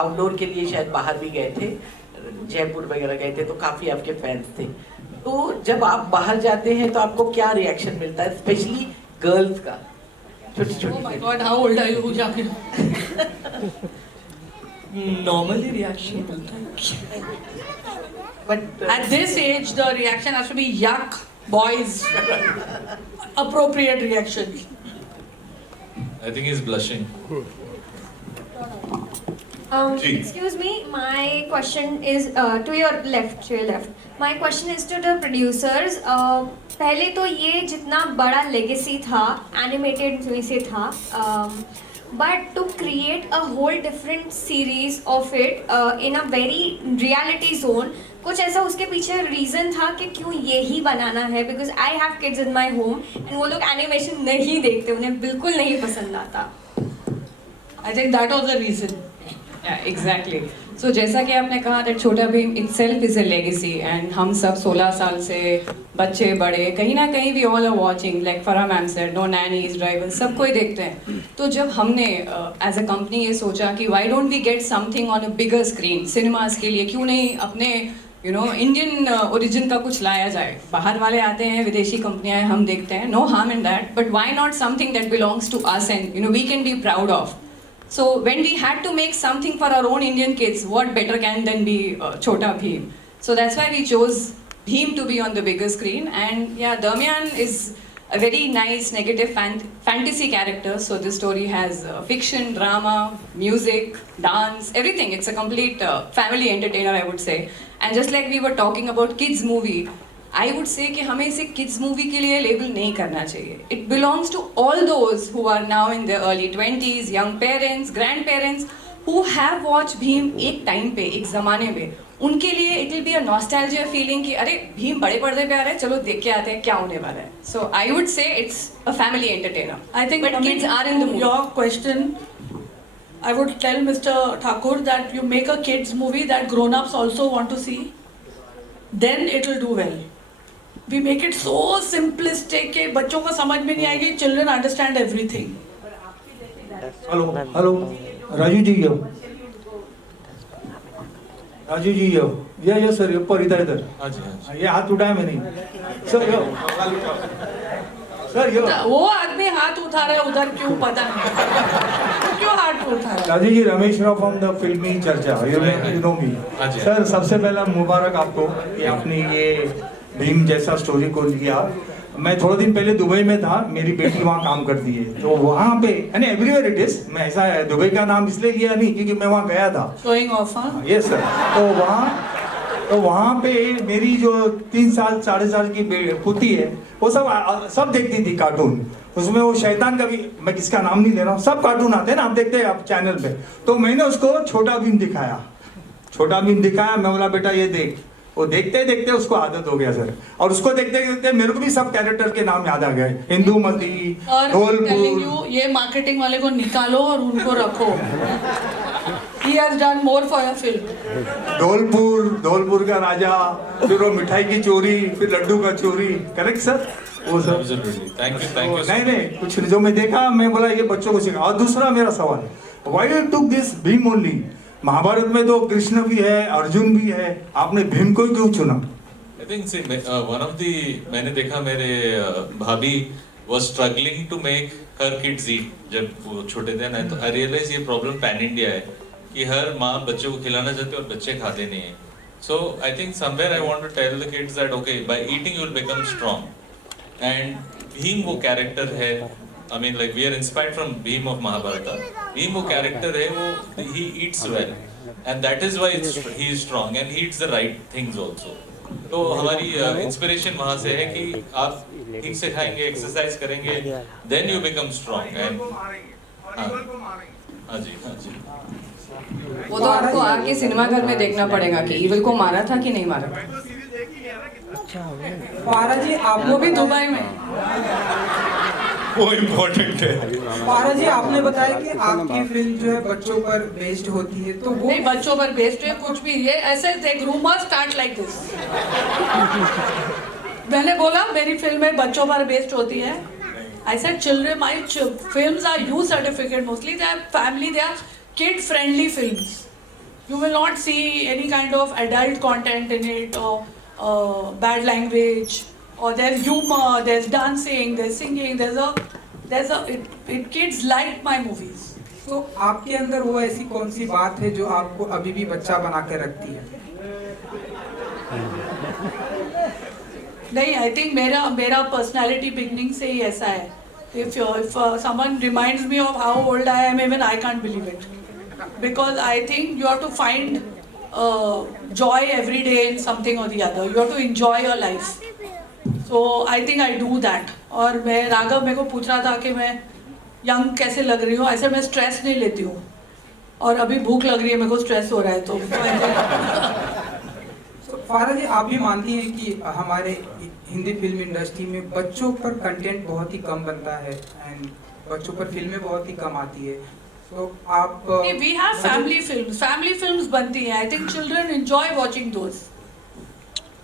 Outdoor के लिए शायद बाहर भी गए थे, जयपुर वगैरह गए थे, तो काफी आपके फैंस थे। तो जब आप बाहर जाते हैं तो आपको क्या रिएक्शन मिलता है, स्पेशली गर्ल्स का? छोटी छोटी। Oh my God, how old are you, Shakir? Normally reaction मिलता है. But At this age, the reaction has to be yuck, boys. Appropriate reaction. I think he's blushing. Ji. Excuse me, my question is to your left. My question is to the producers. पहले तो ये जितना बड़ा legacy था animated में से था, but to create a whole different series of it in a very reality zone, कुछ ऐसा उसके पीछे रीज़न था कि क्यों ये ही बनाना है? Because I have kids in my home and वो लोग एनिमेशन नहीं देखते, उन्हें बिल्कुल नहीं पसंद आता. I think that was the reason. Yeah, exactly. So जैसा कि आपने कहा that छोटा Bhim itself is a legacy and हम सब 16 साल से बच्चे बड़े कहीं ना कहीं we all are watching, like Farah ma'am said, no nannies, drivers, सब कोई देखते हैं. तो जब हमने as a company ये सोचा कि why don't we get something on a bigger screen, cinemas के लिए क्यों नहीं अपने इंडियन ओरिजिन का कुछ लाया जाए. बाहर वाले आते हैं, विदेशी कंपनियां हम देखते हैं, no harm in that, but why not something that belongs to us and we can be proud of. So when we had to make something for our own Indian kids, what better can than be Chota Bheem? So that's why we chose Bheem to be on the bigger screen. And yeah, Damian is a very nice negative fantasy character. So this story has fiction, drama, music, dance, everything. It's a complete family entertainer, I would say. And just like we were talking about kids movie, I would say कि हमें इसे kids movie के लिए label नहीं करना चाहिए. It belongs to all those who are now in their early 20s, young parents, grandparents who have watched Bheem एक time पे, एक ज़माने में. उनके लिए it will be a nostalgia feeling कि अरे भीम बड़े पर्दे पे आ रहे हैं, चलो देख के आते हैं क्या होने वाला है. So I would say it's a family entertainer. I think but kids are in the movie. Your question, I would tell Mr. Thakur that you make a kids movie that grown-ups also want to see, then it will do well. We make it so simplistic कि बच्चों को समझ में नहीं आएगी. Children understand everything. Hello Raju ji yo, Raju ji yo, ये sir ऊपर इधर हाँ जी. ये हाथ उठाया मैंने सर यो, सर यो वो आदमी हाथ उठा रहा है उधर, क्यों पता नहीं क्यों हाथ उठा रहा है. राजू जी, रमेश राव फ्रॉम द फिल्मी चर्चा, यू नो मी. हाँ जी. सर सबसे पहला मुबारक आपको कि आपने ये भीम जैसा स्टोरी को लिया. मैं थोड़े दिन पहले दुबई में था, मेरी बेटी वहाँ काम करती है, तो वहाँ पे यानी एवरीवेयर इट इज, मैं ऐसा है दुबई का नाम इसलिए लिया नहीं क्योंकि मैं वहाँ गया था. Showing off, हाँ? Yes sir. तो वहाँ पे मेरी जो 3 साल 4.5 साल की पुती है, वो सब देखती थी कार्टून. उसमें वो शैतान का भी, मैं किसका नाम नहीं ले रहा हूँ, सब कार्टून आते हैं ना, आप देखते हैं आप चैनल पे. तो मैंने उसको छोटा भीम दिखाया. मैं बोला बेटा ये देख. वो देखते देखते उसको आदत हो गया सर, और उसको देखते देखते मेरे को भी सब कैरेक्टर के नाम याद आ गए. इंदुमती, और ढोलपुर. telling you, ये मार्केटिंग वाले को निकालो और उनको रखो. He has done more for your film. Dholpur का राजा, फिर वो मिठाई की चोरी, फिर लड्डू का चोरी. Correct sir? वो सब. Absolutely. Thank you. नहीं कुछ जो मैं देखा, मैं बोला ये बच्चों को सिखा. और दूसरा मेरा सवाल, why you took this Bhim only? Mahabharat में तो कृष्ण भी है, अर्जुन भी है, आपने भीम को क्यों चुना? I think see, one of the मैंने देखा मेरे भाभी was struggling to make her kids eat जब वो छोटे थे ना, तो I realized ये problem pan India है कि हर माँ बच्चों को खिलाना चाहती है और बच्चे खाते नहीं हैं. So I think somewhere I want to tell the kids that okay, by eating you will become strong. And Bhim वो character है, I mean like we are inspired from Bheem of Mahabharata. Bheem वो character है, वो he eats well, and that is why he is strong and he eats the right things also. तो हमारी inspiration वहाँ से है कि आप ठीक से खाएंगे, एक्सरसाइज करेंगे, then you become strong. And हाँ जी. वो तो आपको आके सिनेमा घर में देखना पड़ेगा कि इविल को मारा था कि नहीं मारा. पारा जी आप वो भी दुबई में. वो इम्पोर्टेंट है. पारा जी आपने बताया कि आपकी फिल्म जो है बच्चों पर बेस्ड होती है, तो वो नहीं, बच्चों पर बेस्ड है कुछ भी. ये ऐसे एक रूमर स्टार्ट लाइक दिस. मैंने बोला मेरी फिल्में बच्चों पर बेस्ड होती है. I said children, my films are U certificate mostly. They are family, they are kid friendly films. You will not see any kind of adult content in it, or bad language, or there's humor, there's dancing, there's singing, kids like my movies. तो आपके अंदर वो ऐसी कौन सी बात है जो आपको अभी भी बच्चा बना के रखती है? नहीं, I think मेरा personality beginning से ही ऐसा है. If someone reminds me of how old I am, even I can't believe it. Because I think you have to find joy every day in something or the other. You have to enjoy your life. So I think I do that. और मैं राघव मेरे को पूछ रहा था कि मैं young कैसे लग रही हूँ. ऐसे मैं स्ट्रेस नहीं लेती हूँ. और अभी भूख लग रही है, मेरे को स्ट्रेस हो रहा है तो फारा जी, आप भी मानती हैं कि हमारे हिंदी फिल्म इंडस्ट्री में बच्चों पर कंटेंट बहुत ही कम बनता है एंड बच्चों पर फिल्में बहुत ही कम आती है, तो आप we have family films बनती हैं. I think children enjoy watching those.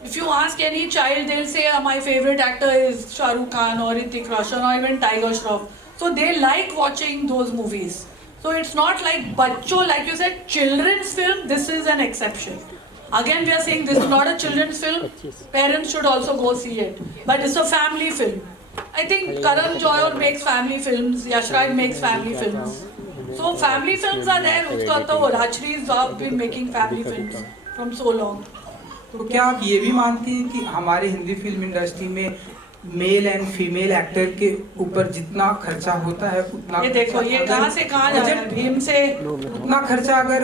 If you ask any child, they'll say my favorite actor is Shah Rukh Khan or Hrithik Roshan or even Tiger Shroff. So they like watching those movies. So it's not like bachcho, like you said, children's film, this is an exception. Again, we are saying this is not a children's film. Parents should also go see it. But it's a family film. I think Karan Johar makes family films. Yash Raj makes family films. So family films are there. Uska to Rajshree's have been making family films from so long. तो क्या आप ये भी मानती हैं कि हमारे Hindi film industry में मेल एंड फीमेल एक्टर के ऊपर जितना खर्चा होता है उतना ये देखो, ये कहाँ से कहाँ जा रहा है, भीम से उतना खर्चा अगर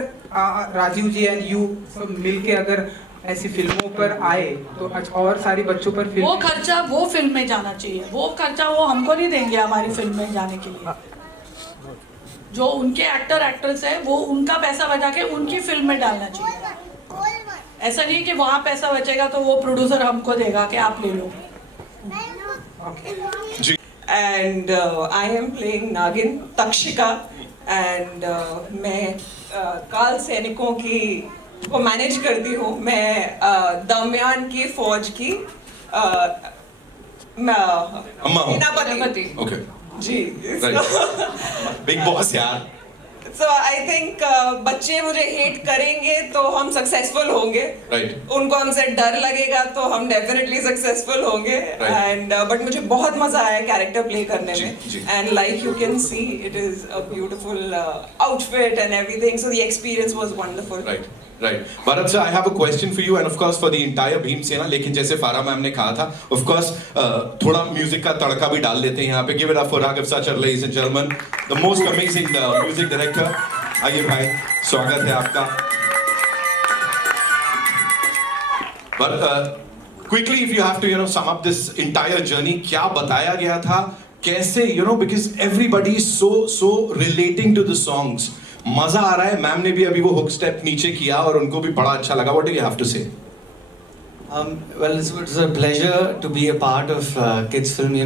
राजीव जी एंड यू सब मिलके अगर ऐसी फिल्मों पर आए तो और सारी बच्चों पर फिल्म, वो खर्चा वो फिल्म में जाना चाहिए. वो खर्चा वो हमको नहीं देंगे हमारी फिल्म में जाने के लिए. जो उनके एक्टर एक्ट्रेस है वो उनका पैसा बचा के उनकी फिल्म में डालना चाहिए. ऐसा नहीं कि वहाँ पैसा बचेगा तो वो प्रोड्यूसर हमको देगा कि आप ले लो. And I am playing Nagin Takshika and मैं काल सैनिकों की को मैनेज करती हूँ. मैं दरमियान की फौज की सेनापति. Okay. जी. Big boss यार. So I think बच्चे मुझे हेट करेंगे तो हम सक्सेसफुल होंगे. Right. उनको हमसे डर लगेगा तो हम डेफिनेटली सक्सेसफुल होंगे. Right. एंड बट मुझे बहुत मजा आया कैरेक्टर प्ले करने जी, में. जी. And like you can see it is a beautiful outfit and everything. So the experience was wonderful. Right. Right. Bharat sir, I have a question for you and of course for the entire Bhim Sena. लेकिन जैसे फारा ma'am ने कहा था, of course थोड़ा music का तड़का भी डाल देते हैं यहाँ पे. Give it up for Raghav Sachar, ladies and gentlemen, the most amazing music director. आइए भाई, स्वागत है आपका. But quickly, if you have to sum up this entire journey, क्या बताया गया था, कैसे because everybody is so relating to the songs. मजा आ रहा है. मैम ने भी अभी वो हुक स्टेप नीचे किया और उनको भी बड़ा अच्छा लगा. What do you have to say? Well, it's a pleasure to be a part of kids film.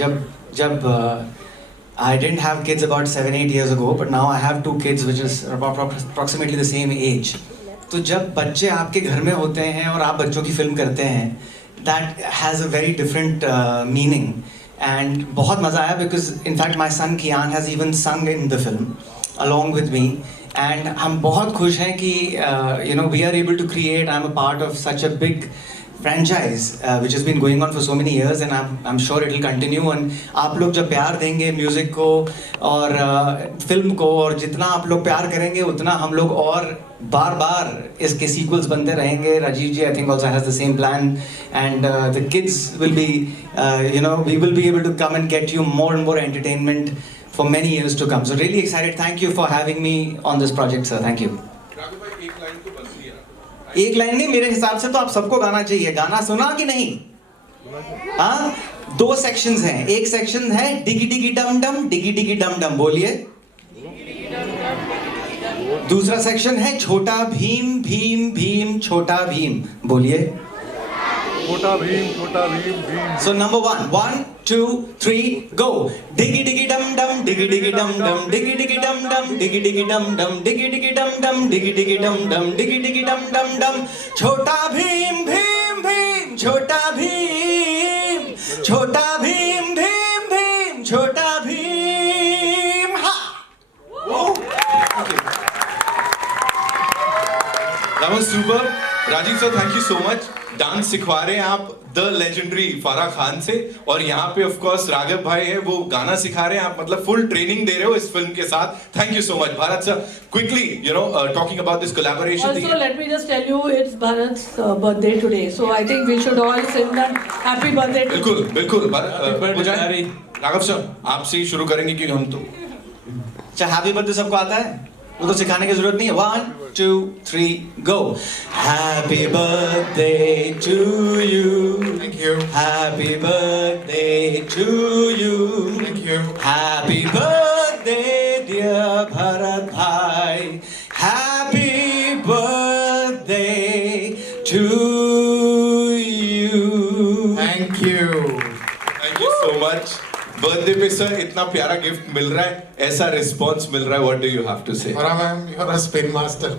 जब I didn't have kids about 7-8 years ago, but now I have 2 kids which is approximately the same age. तो जब बच्चे आपके घर में होते हैं और आप बच्चों की फिल्म करते हैं, that has a very different meaning. And बहुत मजा आया because in fact my son Kian has even sung in the film along with me. And हम बहुत खुश हैं कि we are able to create. I'm a part of such a big franchise which has been going on for so many years and I'm sure it will continue. And आप लोग जब प्यार देंगे म्यूजिक को और फिल्म को और जितना आप लोग प्यार करेंगे उतना हम लोग और बार इसके सीक्वल्स बनते रहेंगे. राजीव जी I think also has the same plan and the kids will be we will be able to come and get you more and more entertainment for many years to come. So really excited. Thank you for having me on this project, sir. Thank you. एक line नहीं, मेरे हिसाब से तो आप सबको गाना चाहिए. गाना सुना कि नहीं? हाँ, 2 सेक्शंस हैं. एक सेक्शन है डिगी डिगी डम डम, डिगी डिगी डम डम, बोलिए. दूसरा सेक्शन है छोटा भीम भीम भीम छोटा भीम, बोलिए. छोटा Bhim Bhim. So number 1, 1, 2, 3, go. Diggy diggy dum dum, diggy diggy dum dum, diggy diggy dum dum, diggy diggy dum dum, diggy diggy dum dum, diggy diggy dum dum, diggy diggy dum dum dum. छोटा भीम भीम भीम छोटा भीम, छोटा भीम भीम भीम छोटा भीम. हा. That was super. Rajeev sir, thank you so much. Dance सिखवा रहे हैं आप the legendary फारा खान से, और यहाँ पे ऑफ कोर्स राघव भाई है, वो गाना सिखा रहे हैं. आप मतलब फुल ट्रेनिंग दे रहे हो इस फिल्म के साथ. Thank you so much. Bharat sir, quickly talking about this collaboration. Also, let me just tell you, it's Bharat's birthday today, so I think we should all sing that happy birthday. बिल्कुल बिल्कुल. हो जाए. Raghav sir, आपसे ही शुरू करेंगे क्योंकि हम तो. अच्छा, हैप्पी बर्थडे सबको आता है, वो तो सिखाने की जरूरत नहीं है. 1 2 3 go. Happy birthday to you. Thank you. Happy birthday to you. Thank you. Happy birthday dear Bharat bhai. Happy birthday to you. Thank you. Thank you so much. Birthday पे सर इतना प्यारा गिफ्ट मिल रहा है, ऐसा response मिल रहा है. What do you have to say? Farah ma'am, you're a spin master.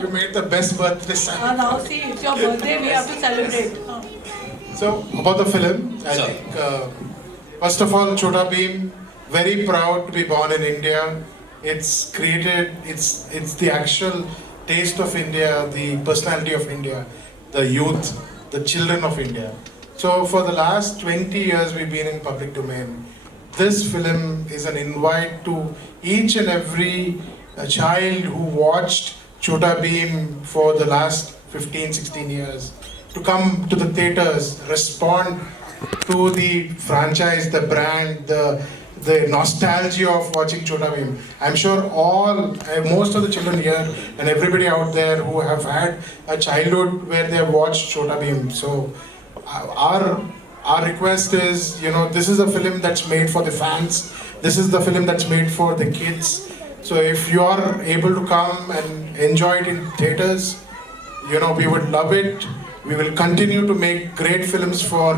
You made the best birthday son. Now see, it's your birthday, we have to celebrate. So about the film, I Sir. think first of all, Chota Bheem, very proud to be born in India. It's created. It's the actual taste of India, the personality of India, the youth, the children of India. So for the last 20 years, we've been in public domain. This film is an invite to each and every child who watched Chota Bheem for the last 15-16 years to come to the theaters, respond to the franchise, the brand, the nostalgia of watching Chota Bheem. I'm sure most of the children here and everybody out there who have had a childhood where they have watched Chota Bheem. So our request is, this is a film that's made for the fans. This is the film that's made for the kids. So if you are able to come and enjoy it in theaters, we would love it. We will continue to make great films for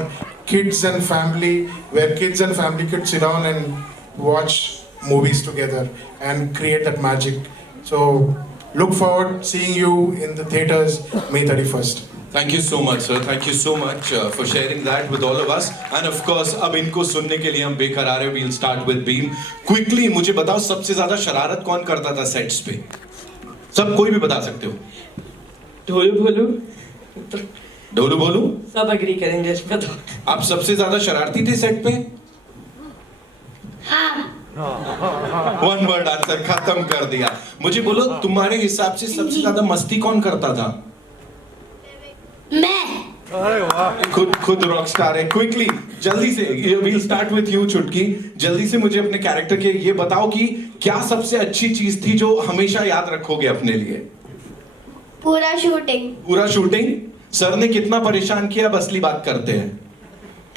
kids and family, where kids and family could sit down and watch movies together and create that magic. So look forward seeing you in the theaters May 31st. Thank you so much sir. Thank you so much for sharing that with all of us. And of course अब इनको सुनने के लिए हम बेकरार हैं. We'll start with Bhim. Quickly मुझे बताओ, सबसे ज्यादा शरारत कौन करता था सेट्स पे? सब कोई भी बता सकते हो. ढोलू बोलू सब एग्री करेंगे इस पे. तो आप सबसे ज्यादा शरारती थे सेट पे? वन वर्ड आंसर, खत्म कर दिया. मुझे बोलो, तुम्हारे हिसाब से सबसे ज्यादा मस्ती कौन करता था? मैं. खुद रॉक स्टार है. क्विकली, जल्दी से, वील स्टार्ट विथ यू चुटकी. जल्दी से मुझे अपने कैरेक्टर के ये बताओ कि क्या सबसे अच्छी चीज थी जो हमेशा याद रखोगे अपने लिए? पूरा शूटिंग. पूरा शूटिंग. सर ने कितना परेशान किया, अब असली बात करते हैं.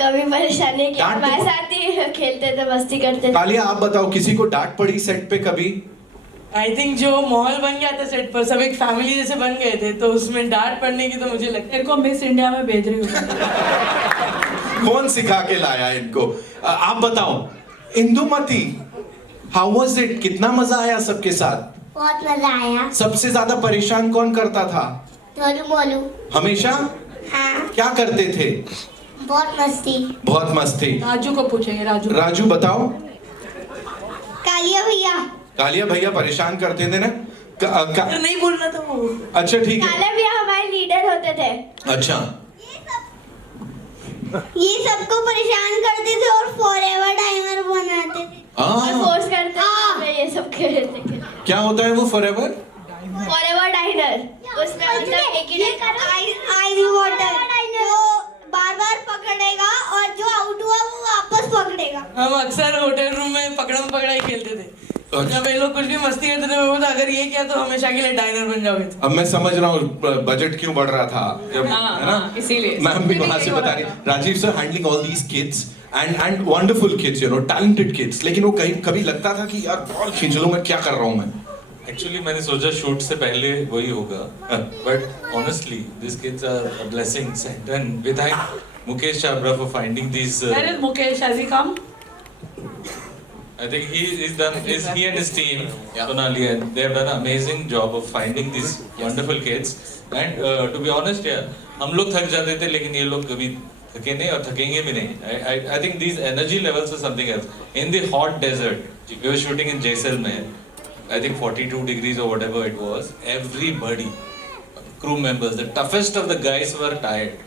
कभी परेशान नहीं किया, डांट हमारे साथ ही खेलते थे, मस्ती करते थे. कालिया, आप बताओ, किसी को डांट पड़ी सेट पे कभी? आई थिंक जो माहौल बन गया था सेट पर, सब एक फैमिली जैसे बन गए थे, तो उसमें डांट पड़ने की तो मुझे लगता है. तेरे को मिस इंडिया में भेज रही हूँ. कौन सिखा के लाया इनको? आप बताओ, इंदुमती, हाउ वाज इट? कितना मजा आया सबके साथ? बहुत मजा आया. सबसे ज्यादा परेशान कौन करता था? बोलू. हमेशा? हाँ. क्या करते थे? बहुत मस्ती. बहुत मस्ती. राजू को पूछेंगे. राजू बताओ. कालिया भैया. कालिया भैया परेशान करते थे ना? तो नहीं बोलना था वो. अच्छा ठीक है. कालिया भैया हमारे लीडर होते थे. अच्छा. ये सबको परेशान करते थे और फॉरएवर टाइमर बनाते थे और फोर्स करते थे. ये सब खेलते थे. क्या होता है वो फॉरएवर? Forever dinar. उसमें मतलब एक आइस वाटर जो बार-बार पकड़ेगा और जो आउट हुआ वो वापस पकड़ेगा. हम अक्सर होटल रूम में पकड़म पकड़ाई खेलते थे. जब ये लोग कुछ भी मस्ती करते थे, मैं बोलता अगर ये किया तो हमेशा के लिए डाइनर बन जाओगे. अब मैं समझ रहा हूँ बजट क्यों बढ़ रहा था जब, है ना? इसीलिए मैम भी वहां से बता रही. Rajiv sir handling all these kids and wonderful kids, talented kids, लेकिन वो कभी लगता था कि यार बॉल खींच लूं, मैं क्या कर रहा हूँ मैं? एक्चुअली मैंने सोचा शूट से पहले वही होगा, but honestly this kids are a blessings and we thank Mukesh Chhabra for finding this. Where is Mukesh? Has he come? I think he and his team, Sonali, and they have done an amazing job of finding these wonderful kids. And to be honest, हम लोग थक जाते थे, लेकिन ये लोग कभी थके नहीं और थकेंगे भी नहीं. I think these energy levels are something else. In the hot desert, we were shooting in Jaisalmer. I think 42 degrees or whatever it was. Everybody crew members, the toughest of the guys were tired.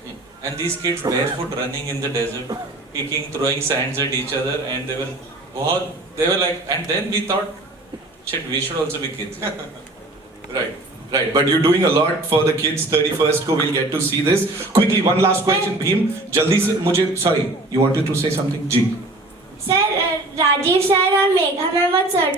And these kids barefoot running in the desert, kicking, throwing sands at each other, and they were like, and then we thought, shit, we should also be kids. Right, but you're doing a lot for the kids. 31st ko we'll get to see this. Quickly, one last question, Bhim. Jaldi se mujhe, sorry, you wanted to say something? Ji. Sir Rajiv sir और Megha ma'am और sir